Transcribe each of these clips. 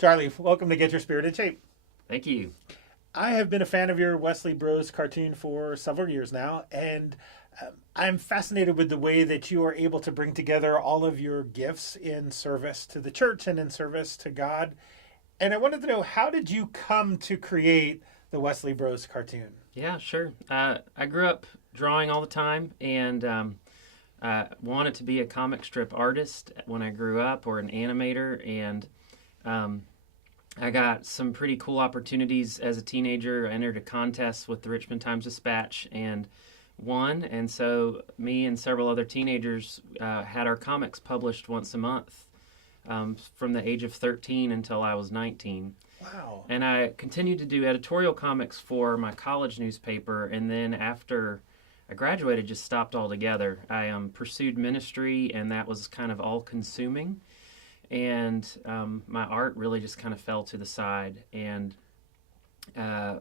Charlie, welcome to Get Your Spirit in Shape. Thank you. I have been a fan of your Wesley Bros cartoon for several years now, and I'm fascinated with the way that you are able to bring together all of your gifts in service to the church and in service to God. And I wanted to know, how did you come to create the Wesley Bros cartoon? Yeah, sure. I grew up drawing all the time and wanted to be a comic strip artist when I grew up, or an animator, and I got some pretty cool opportunities as a teenager. I entered a contest with the Richmond Times-Dispatch and won, and so me and several other teenagers had our comics published once a month from the age of 13 until I was 19. Wow. And I continued to do editorial comics for my college newspaper, and then after I graduated, just stopped altogether. I pursued ministry, and that was kind of all-consuming. And my art really just kind of fell to the side. And I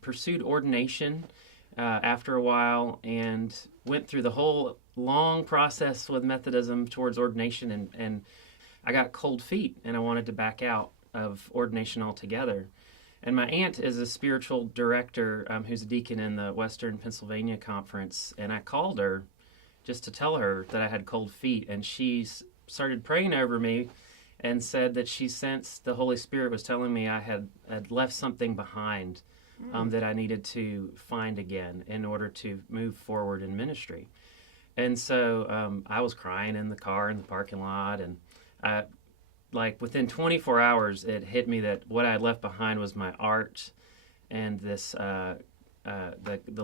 pursued ordination after a while, and went through the whole long process with Methodism towards ordination, and I got cold feet, and I wanted to back out of ordination altogether. And my aunt is a spiritual director who's a deacon in the Western Pennsylvania Conference, and I called her just to tell her that I had cold feet, and she started praying over me and said that she sensed the Holy Spirit was telling me I had left something behind that I needed to find again in order to move forward in ministry. And so I was crying in the car in the parking lot, and within 24 hours, it hit me that what I had left behind was my art and this the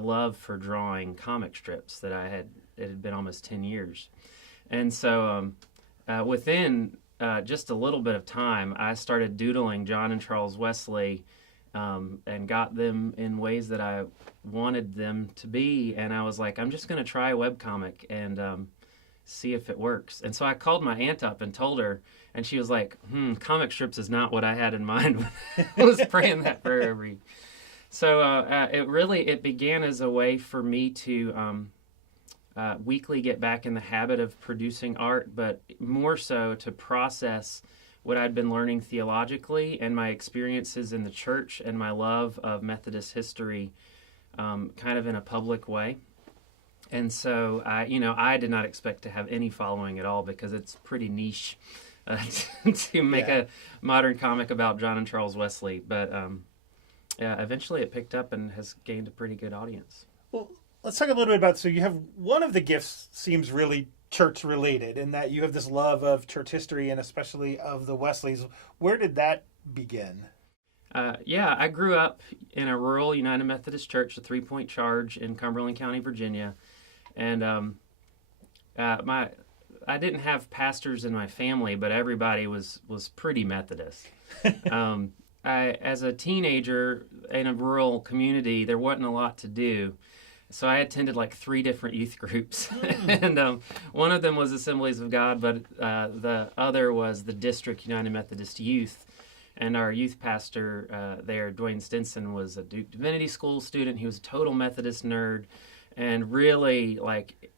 love for drawing comic strips that it had been almost 10 years. And so within just a little bit of time, I started doodling John and Charles Wesley and got them in ways that I wanted them to be. And I was like, I'm just going to try a webcomic and see if it works. And so I called my aunt up and told her, and she was like, comic strips is not what I had in mind when I was praying that prayer over you. So it began as a way for me to weekly get back in the habit of producing art, but more so to process what I'd been learning theologically and my experiences in the church and my love of Methodist history kind of in a public way. And so I did not expect to have any following at all, because it's pretty niche to make a modern comic about John and Charles Wesley. But eventually it picked up and has gained a pretty good audience. Well, let's talk a little bit about, so you have, one of the gifts seems really church related, in that you have this love of church history and especially of the Wesleys. Where did that begin? I grew up in a rural United Methodist church, a 3-point charge in Cumberland County, Virginia. And I didn't have pastors in my family, but everybody was pretty Methodist. As a teenager in a rural community, there wasn't a lot to do. So I attended 3 different youth groups. And one of them was Assemblies of God, but the other was the District United Methodist Youth. And our youth pastor there, Dwayne Stinson, was a Duke Divinity School student. He was a total Methodist nerd, and really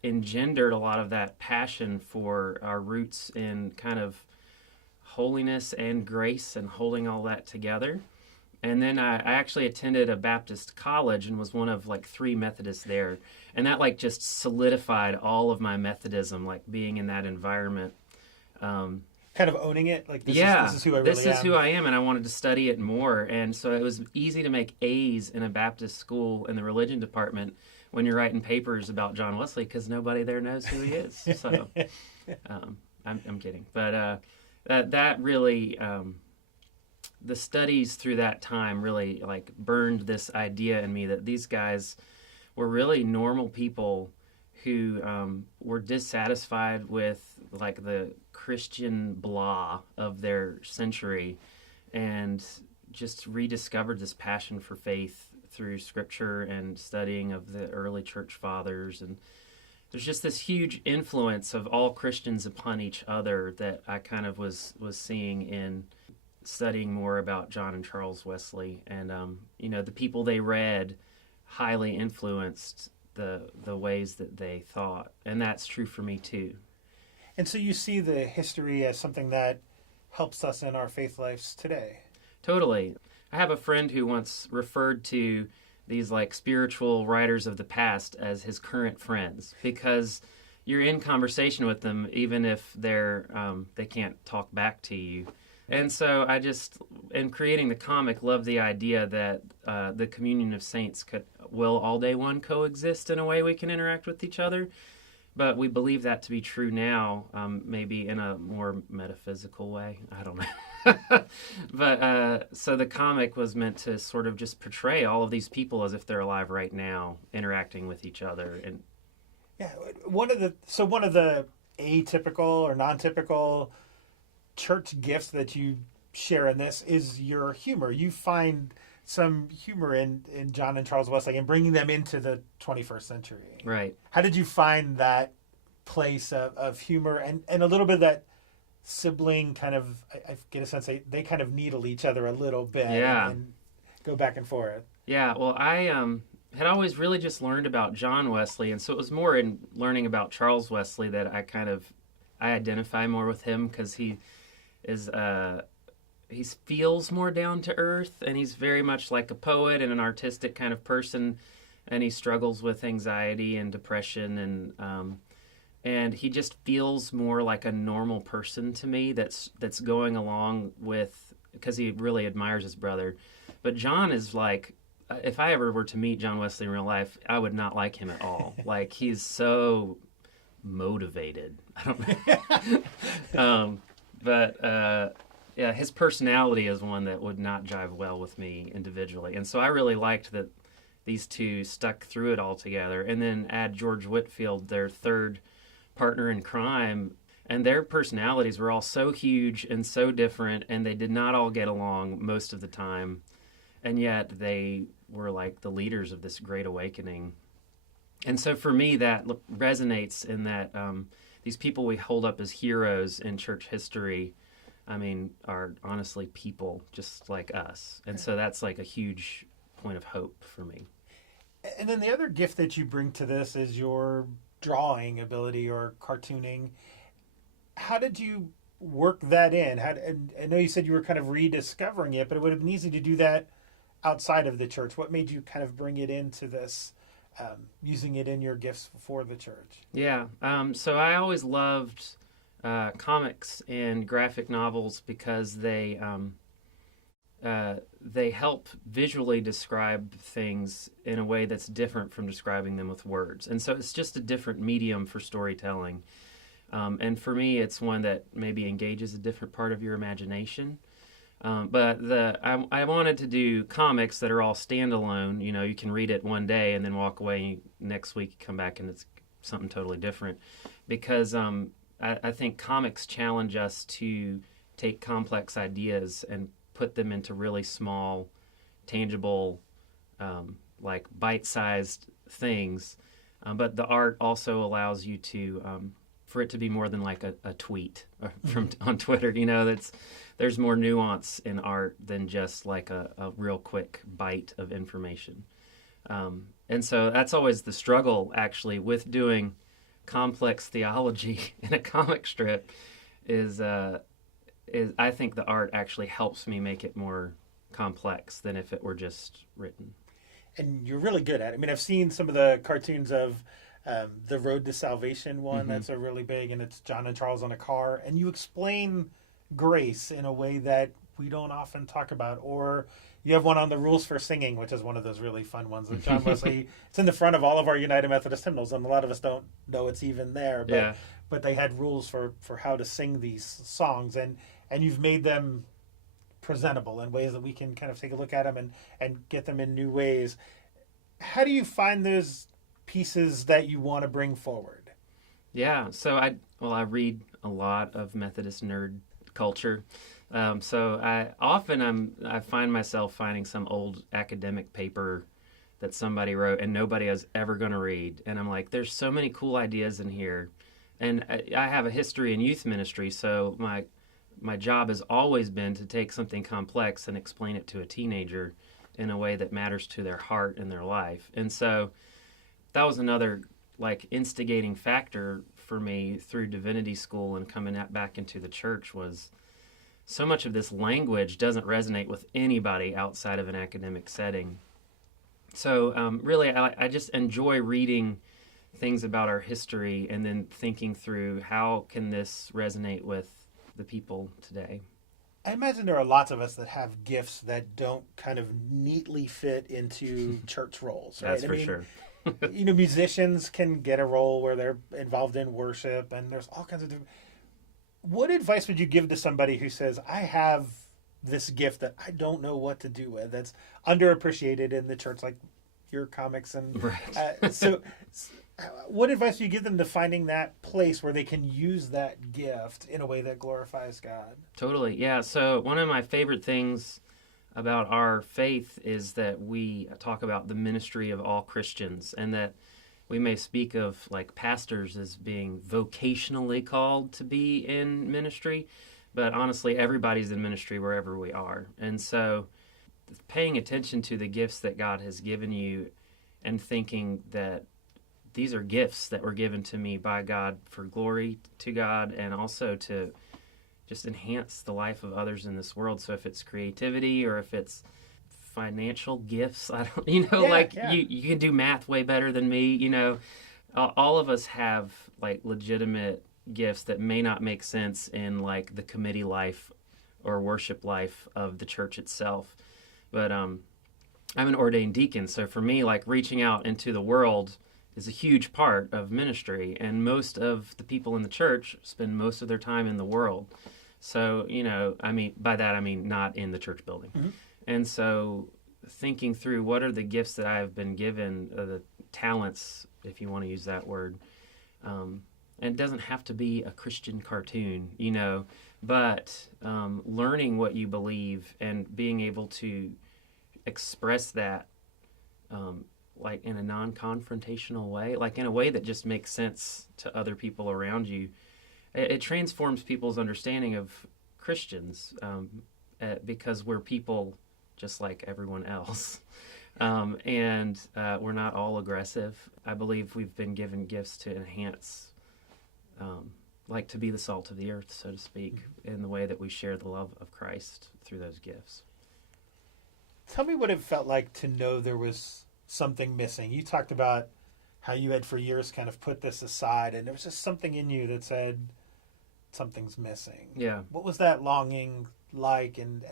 engendered a lot of that passion for our roots in kind of holiness and grace and holding all that together. And then I actually attended a Baptist college and was one of 3 Methodists there. And that just solidified all of my Methodism, being in that environment. Kind of owning it? This is who I really am. This is who I am, and I wanted to study it more. And so it was easy to make A's in a Baptist school in the religion department when you're writing papers about John Wesley, because nobody there knows who he is. So I'm kidding. But that really... the studies through that time really burned this idea in me that these guys were really normal people who were dissatisfied with the Christian blah of their century, and just rediscovered this passion for faith through scripture and studying of the early church fathers. And there's just this huge influence of all Christians upon each other that I kind of was seeing in studying more about John and Charles Wesley. And the people they read highly influenced the ways that they thought, and that's true for me too. And so you see the history as something that helps us in our faith lives today. Totally. I have a friend who once referred to these like spiritual writers of the past as his current friends because you're in conversation with them even if they can't talk back to you. And so I just, in creating the comic, love the idea that the communion of saints will all day one coexist in a way we can interact with each other. But we believe that to be true now, maybe in a more metaphysical way. I don't know. But so the comic was meant to sort of just portray all of these people as if they're alive right now, interacting with each other. And yeah, one of the atypical or non-typical church gifts that you share in this is your humor. You find some humor in John and Charles Wesley and bringing them into the 21st century. Right. How did you find that place of humor and a little bit of that sibling kind of, I get a sense they kind of needle each other a little bit and go back and forth. Yeah, well, I had always really just learned about John Wesley, and so it was more in learning about Charles Wesley that I identify more with him because he feels more down to earth, and he's very much like a poet and an artistic kind of person, and he struggles with anxiety and depression, and he just feels more like a normal person to me that's going along with, because he really admires his brother. But John is like, if I ever were to meet John Wesley in real life, I would not like him at all. Like, he's so motivated. I don't know. Yeah, his personality is one that would not jive well with me individually. And so I really liked that these two stuck through it all together. And then add George Whitefield, their third partner in crime, and their personalities were all so huge and so different, and they did not all get along most of the time. And yet they were like the leaders of this great awakening. And so for me, that resonates in that these people we hold up as heroes in church history, I mean, are honestly people just like us. And so that's like a huge point of hope for me. And then the other gift that you bring to this is your drawing ability or cartooning. How did you work that in? And I know you said you were kind of rediscovering it, but it would have been easy to do that outside of the church. What made you kind of bring it into this, using it in your gifts for the church? Yeah, so I always loved comics and graphic novels because they help visually describe things in a way that's different from describing them with words. And so it's just a different medium for storytelling. And for me, it's one that maybe engages a different part of your imagination. But I wanted to do comics that are all standalone. You know, you can read it one day and then walk away. Next week, you come back and it's something totally different. Because I think comics challenge us to take complex ideas and put them into really small, tangible, like bite-sized things. But the art also allows you to, for it to be more than like a tweet on Twitter. You know, there's more nuance in art than just like a real quick bite of information. And so that's always the struggle, actually, with doing complex theology in a comic strip is I think the art actually helps me make it more complex than if it were just written. And you're really good at it. I mean, I've seen some of the cartoons of the Road to Salvation one. That's a really big, and it's John and Charles on a car. And you explain grace in a way that we don't often talk about. Or you have one on the rules for singing, which is one of those really fun ones that John Wesley, it's in the front of all of our United Methodist hymnals, and a lot of us don't know it's even there. But they had rules for how to sing these songs, and you've made them presentable in ways that we can kind of take a look at them and get them in new ways. How do you find those pieces that you want to bring forward? Yeah, so I read a lot of Methodist nerd culture. So I find myself finding some old academic paper that somebody wrote and nobody is ever going to read. And I'm like, there's so many cool ideas in here. And I have a history in youth ministry, so my job has always been to take something complex and explain it to a teenager in a way that matters to their heart and their life. And so that was another like instigating factor for me through divinity school and coming back into the church was so much of this language doesn't resonate with anybody outside of an academic setting. So really, I just enjoy reading things about our history and then thinking through how can this resonate with the people today. I imagine there are lots of us that have gifts that don't kind of neatly fit into church roles, right? That's for sure. Musicians can get a role where they're involved in worship, and there's all kinds of different. What advice would you give to somebody who says, I have this gift that I don't know what to do with, that's underappreciated in the church, like your comics? And right. So what advice do you give them to finding that place where they can use that gift in a way that glorifies God? Totally, yeah. So one of my favorite things about our faith is that we talk about the ministry of all Christians, and that we may speak of like pastors as being vocationally called to be in ministry, but honestly, everybody's in ministry wherever we are. And so paying attention to the gifts that God has given you and thinking that these are gifts that were given to me by God for glory to God and also to just enhance the life of others in this world. So if it's creativity or if it's financial gifts, I don't, you can do math way better than me. All of us have like legitimate gifts that may not make sense in like the committee life or worship life of the church itself. But I'm an ordained deacon. So for me, like reaching out into the world is a huge part of ministry, and most of the people in the church spend most of their time in the world. So, by that I mean not in the church building. Mm-hmm. And so thinking through what are the gifts that I've been given, the talents, if you want to use that word, and it doesn't have to be a Christian cartoon, but learning what you believe and being able to express that like in a non-confrontational way, like in a way that just makes sense to other people around you. It transforms people's understanding of Christians because we're people just like everyone else. And we're not all aggressive. I believe we've been given gifts to enhance, like to be the salt of the earth, so to speak, in the way that we share the love of Christ through those gifts. Tell me what it felt like to know there was something missing. You talked about how you had for years kind of put this aside, and there was just something in you that said something's missing. Yeah. What was that longing like? And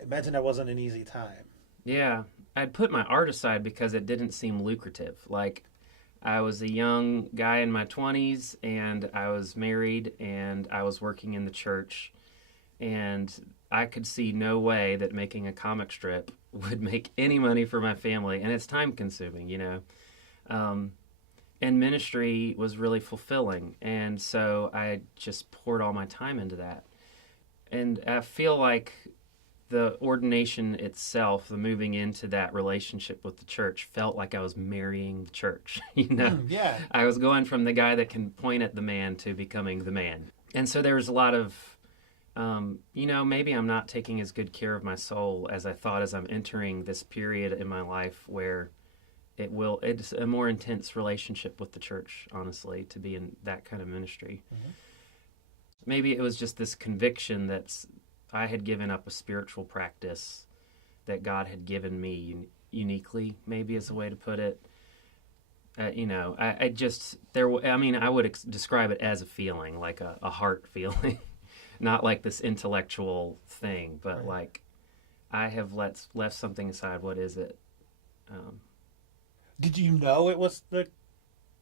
imagine that wasn't an easy time. Yeah. I'd put my art aside because it didn't seem lucrative. Like, I was a young guy in my 20s, and I was married, and I was working in the church, and I could see no way that making a comic strip would make any money for my family, and it's time consuming, and ministry was really fulfilling, and so I just poured all my time into that. And I feel like the ordination itself, the moving into that relationship with the church, felt like I was marrying the church, Yeah. I was going from the guy that can point at the man to becoming the man. And so there was a lot of maybe I'm not taking as good care of my soul as I thought as I'm entering this period in my life where it's a more intense relationship with the church, honestly, to be in that kind of ministry. Mm-hmm. Maybe it was just this conviction that I had given up a spiritual practice that God had given me uniquely, maybe is a way to put it. I would describe it as a feeling, like a heart feeling. Not like this intellectual thing, but right. Like I have left something aside. What is it? Did you know it was the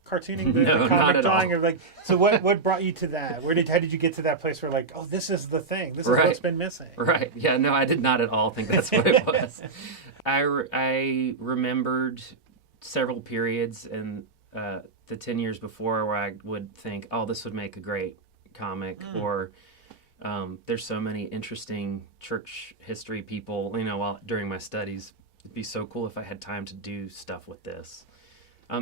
cartooning, no, the comic drawing? all. Or like, so what brought you to that? How did you get to that place where like, oh, this is the thing. This is right. What's been missing. Right. Yeah. No, I did not at all think that's what it was. I remembered several periods in the 10 years before where I would think, oh, this would make a great comic, or there's so many interesting church history people, during my studies. It'd be so cool if I had time to do stuff with this.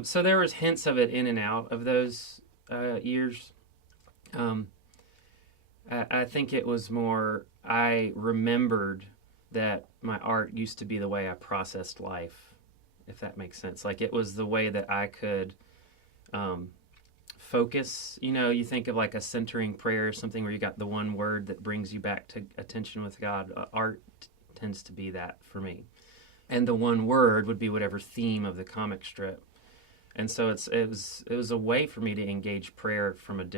So there was hints of it in and out of those years. I think it was more, I remembered that my art used to be the way I processed life, if that makes sense. Like it was the way that I could focus. You think of like a centering prayer, something where you got the one word that brings you back to attention with God. Art tends to be that for me. And the one word would be whatever theme of the comic strip. And so it was a way for me to engage prayer from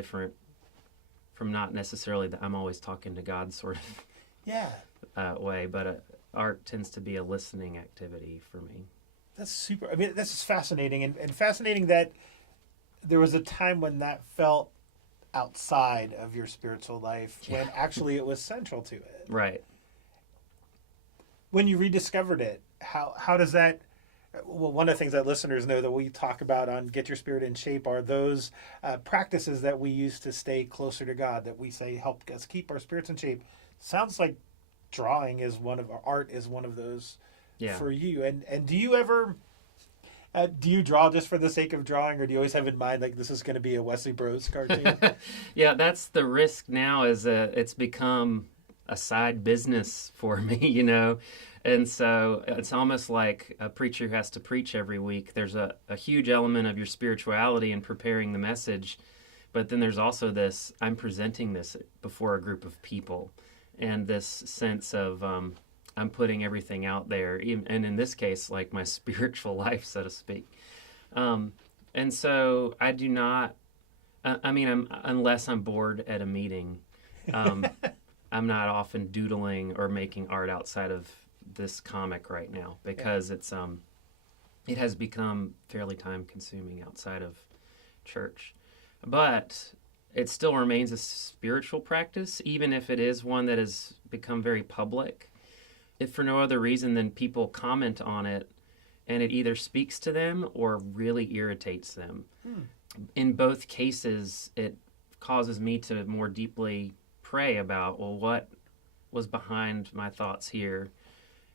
not necessarily that I'm always talking to God sort of way, but art tends to be a listening activity for me. That's super. I mean, this is fascinating, and fascinating that there was a time when that felt outside of your spiritual life, when actually it was central to it. Right. When you rediscovered it, how does that? Well, one of the things that listeners know that we talk about on Get Your Spirit in Shape are those practices that we use to stay closer to God, that we say help us keep our spirits in shape. Sounds like drawing is art is one of those for you. And do you ever, do you draw just for the sake of drawing, or do you always have in mind, like, this is going to be a Wesley Bros cartoon? Yeah, that's the risk now, is it's become a side business for me, And so it's almost like a preacher who has to preach every week. There's a huge element of your spirituality in preparing the message, but then there's also this, I'm presenting this before a group of people, and this sense of I'm putting everything out there, and in this case, like my spiritual life, so to speak. And so I do not, unless I'm bored at a meeting, I'm not often doodling or making art outside of this comic right now, because it has become fairly time consuming outside of church. But it still remains a spiritual practice, even if it is one that has become very public. If for no other reason than people comment on it, and it either speaks to them or really irritates them. In both cases, it causes me to more deeply pray about, well, what was behind my thoughts here?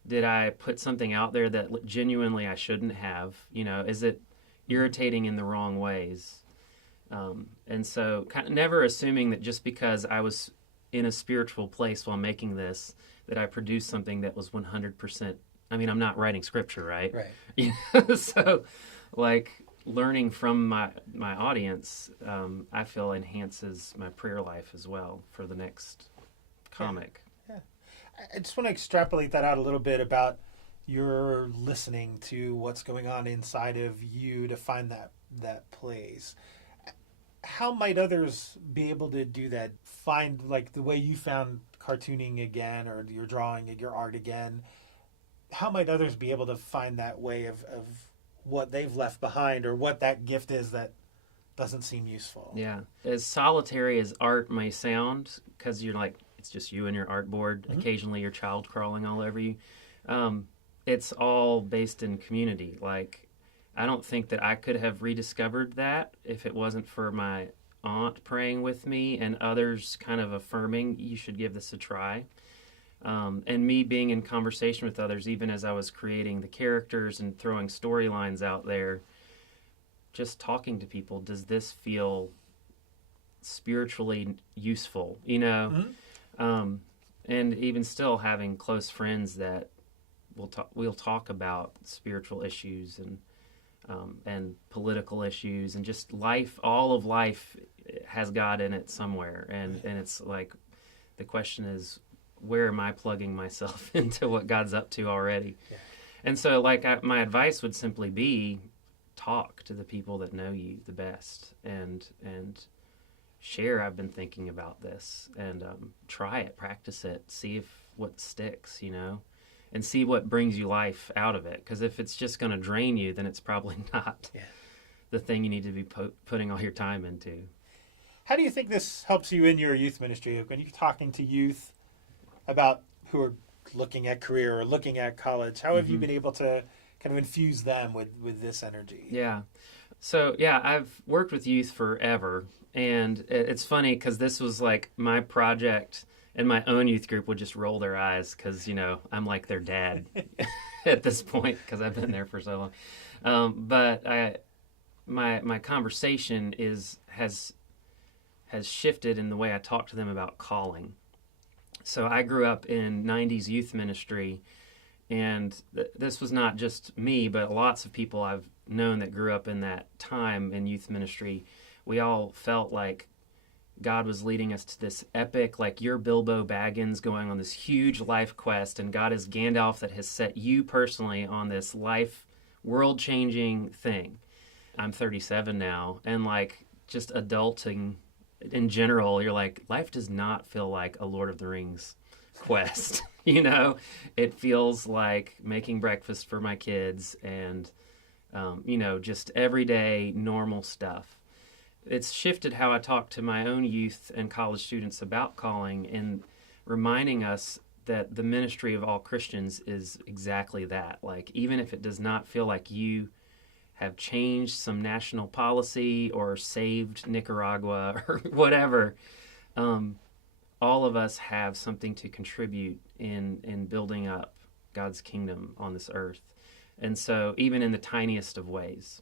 Did I put something out there that genuinely I shouldn't have? Is it irritating in the wrong ways? And so never assuming that just because I was in a spiritual place while making this, that I produced something that was 100%. I'm not writing scripture, right? Right. So, like, learning from my audience, I feel enhances my prayer life as well for the next comic. I just want to extrapolate that out a little bit about your listening to what's going on inside of you to find that place. How might others be able to do that? Find, like, the way you found cartooning again, or your drawing, your art again. How might others be able to find that way of what they've left behind, or what that gift is that doesn't seem useful? Yeah. As solitary as art may sound, because you're like, it's just you and your artboard, occasionally your child crawling all over you. It's all based in community. Like, I don't think that I could have rediscovered that if it wasn't for my aunt praying with me and others kind of affirming, you should give this a try. And me being in conversation with others, even as I was creating the characters and throwing storylines out there, just talking to people, does this feel spiritually useful, and even still having close friends that we'll talk about spiritual issues and political issues, and just life. All of life has God in it somewhere, and it's like, the question is, where am I plugging myself into what God's up to already? Yeah. And so, like, my advice would simply be, talk to the people that know you the best, and share, I've been thinking about this, and try it, practice it, see what sticks, and see what brings you life out of it. Because if it's just going to drain you, then it's probably not the thing you need to be putting all your time into. How do you think this helps you in your youth ministry? When you're talking to youth about who are looking at career or looking at college, how have you been able to kind of infuse them with this energy? Yeah. So, I've worked with youth forever, and it's funny because this was like my project, and my own youth group would just roll their eyes because, I'm like their dad at this point because I've been there for so long. But my conversation has shifted in the way I talk to them about calling. So I grew up in 90s youth ministry, and this was not just me, but lots of people I've known that grew up in that time in youth ministry. we all felt like God was leading us to this epic, like you're Bilbo Baggins going on this huge life quest, and God is Gandalf that has set you personally on this life, world-changing thing. I'm 37 now, and like just adulting in general, you're like, life does not feel like a Lord of the Rings quest. You know, it feels like making breakfast for my kids and, you know, just everyday normal stuff. It's shifted how I talk to my own youth and college students about calling and reminding us that the ministry of all Christians is exactly that. Like, even if it does not feel like you have changed some national policy or saved Nicaragua or whatever, all of us have something to contribute in building up God's kingdom on this earth. And so even in the tiniest of ways,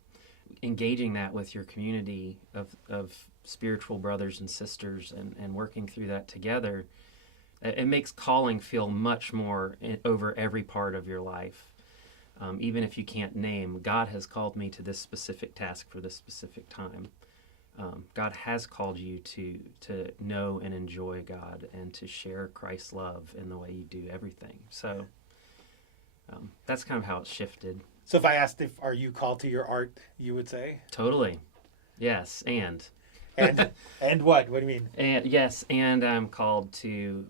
engaging that with your community of spiritual brothers and sisters and working through that together, it makes calling feel much more over every part of your life. Even if you can't name, God has called me to this specific task for this specific time. God has called you to know and enjoy God and to share Christ's love in the way you do everything. So that's kind of how it's shifted. So if I asked are you called to your art, you would say? Totally. Yes, and what? What do you mean? And yes, and I'm called to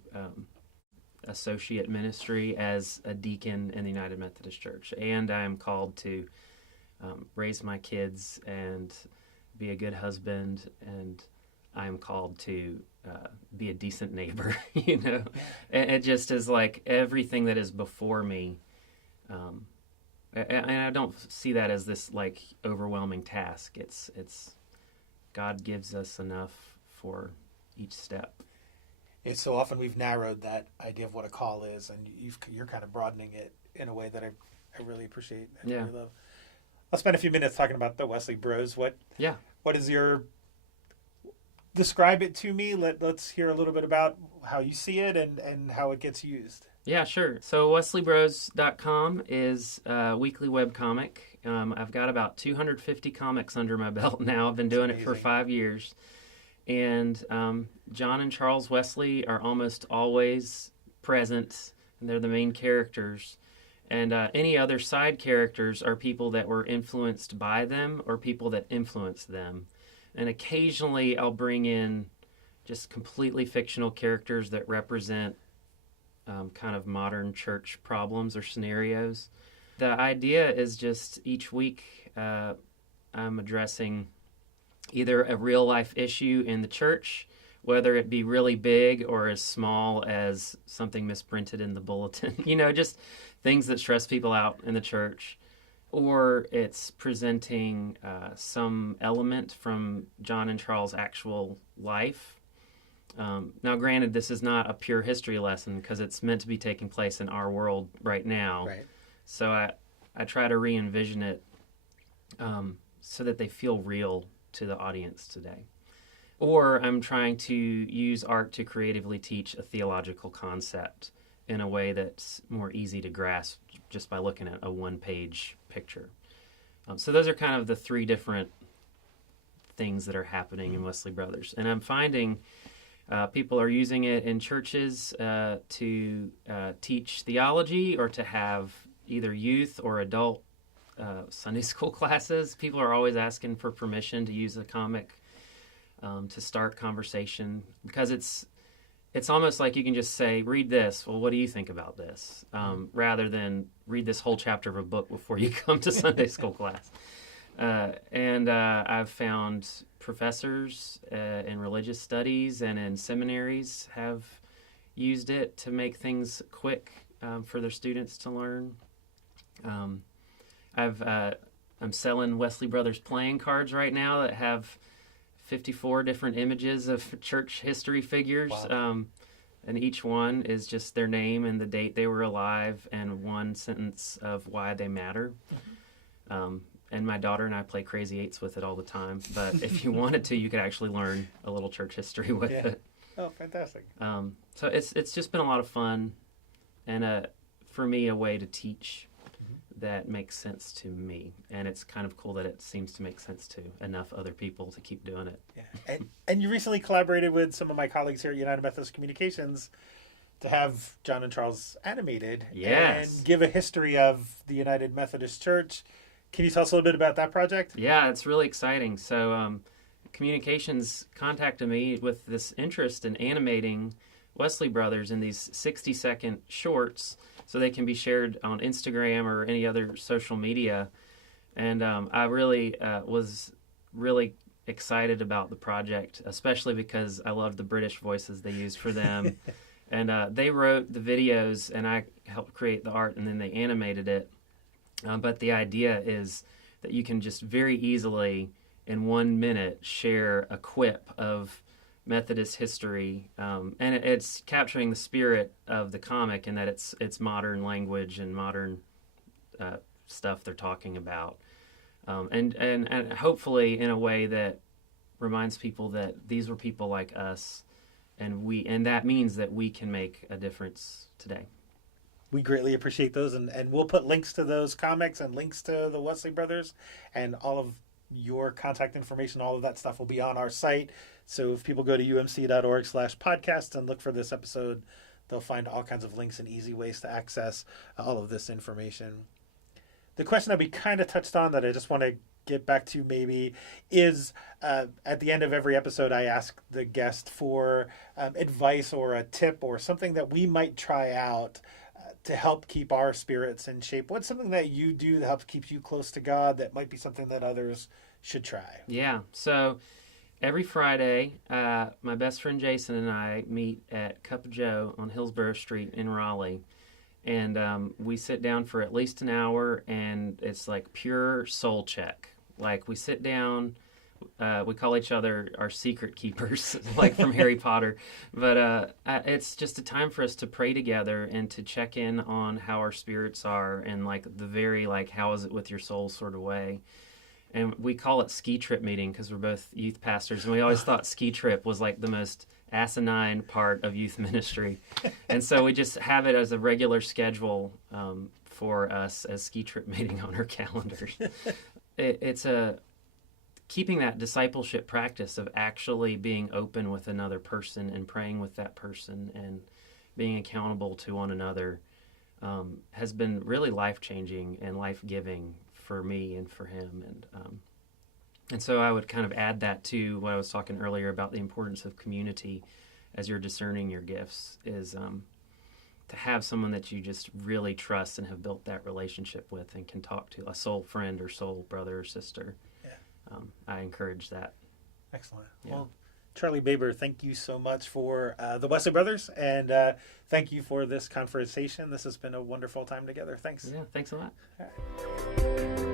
associate ministry as a deacon in the United Methodist Church, and I'm called to raise my kids and be a good husband, and I'm called to be a decent neighbor. You know, and it just is like everything that is before me. And I don't see that as this like overwhelming task. It's God gives us enough for each step. It's so often we've narrowed that idea of what a call is, and you're kind of broadening it in a way that I really appreciate. I really love. I'll spend a few minutes talking about the Wesley Bros. What is your describe it to me? Let's hear a little bit about how you see it and how it gets used. Yeah, sure. So wesleybros.com is a weekly webcomic. I've got about 250 comics under my belt now. I've been doing it for 5 years. And John and Charles Wesley are almost always present, and they're the main characters. And any other side characters are people that were influenced by them or people that influenced them. And occasionally I'll bring in just completely fictional characters that represent kind of modern church problems or scenarios. The idea is just each week I'm addressing either a real life issue in the church, whether it be really big or as small as something misprinted in the bulletin, you know, just things that stress people out in the church, or it's presenting some element from John and Charles' actual life. Now, granted, this is not a pure history lesson because it's meant to be taking place in our world right now. Right. So I try to re-envision it so that they feel real to the audience today. Or I'm trying to use art to creatively teach a theological concept in a way that's more easy to grasp just by looking at a one-page picture. So those are kind of the three different things that are happening in Wesley Brothers. And I'm finding people are using it in churches to teach theology or to have either youth or adult Sunday school classes. People are always asking for permission to use a comic to start conversation because it's almost like you can just say, read this. Well, what do you think about this? Rather than read this whole chapter of a book before you come to Sunday school class. And I've found professors in religious studies and in seminaries have used it to make things quick for their students to learn. I'm selling Wesley Brothers playing cards right now that have 54 different images of church history figures. Wow. And each one is just their name and the date they were alive and one sentence of why they matter. And my daughter and I play Crazy Eights with it all the time. But if you wanted to, you could actually learn a little church history with it. Oh, fantastic. So it's just been a lot of fun and for me, a way to teach that makes sense to me. And it's kind of cool that it seems to make sense to enough other people to keep doing it. Yeah. And you recently collaborated with some of my colleagues here at United Methodist Communications to have John and Charles animated and give a history of the United Methodist Church. Can you tell us a little bit about that project? Yeah, it's really exciting. So Communications contacted me with this interest in animating Wesley Brothers in these 60-second shorts so they can be shared on Instagram or any other social media. And I really was really excited about the project, especially because I loved the British voices they used for them. And they wrote the videos, and I helped create the art, and then they animated it. But the idea is that you can just very easily, in 1 minute, share a quip of Methodist history, and it's capturing the spirit of the comic in that it's modern language and modern stuff they're talking about, and hopefully in a way that reminds people that these were people like us, and that means that we can make a difference today. We greatly appreciate those, and we'll put links to those comics and links to the Wesley Brothers, and all of your contact information, all of that stuff will be on our site. So if people go to umc.org/podcast and look for this episode, they'll find all kinds of links and easy ways to access all of this information. The question that we kind of touched on that I just want to get back to maybe is at the end of every episode, I ask the guest for advice or a tip or something that we might try out to help keep our spirits in shape. What's something that you do that helps keep you close to God that might be something that others should try? Yeah, so every Friday, my best friend Jason and I meet at Cup of Joe on Hillsborough Street in Raleigh. And we sit down for at least an hour, and it's like pure soul check. Like we sit down, we call each other our secret keepers, like from Harry Potter. But it's just a time for us to pray together and to check in on how our spirits are, and like the very like how is it with your soul sort of way. And we call it ski trip meeting because we're both youth pastors, and we always thought ski trip was like the most asinine part of youth ministry. And so we just have it as a regular schedule for us as ski trip meeting on our calendars. It's keeping that discipleship practice of actually being open with another person and praying with that person and being accountable to one another has been really life-changing and life-giving for me and for him. And so I would kind of add that to what I was talking earlier about the importance of community as you're discerning your gifts, is to have someone that you just really trust and have built that relationship with and can talk to, a soul friend or soul brother or sister. Yeah. I encourage that. Excellent. Yeah. Well, Charlie Baber, thank you so much for the Wesley Brothers, and thank you for this conversation. This has been a wonderful time together. Thanks. Yeah, thanks a lot. All right.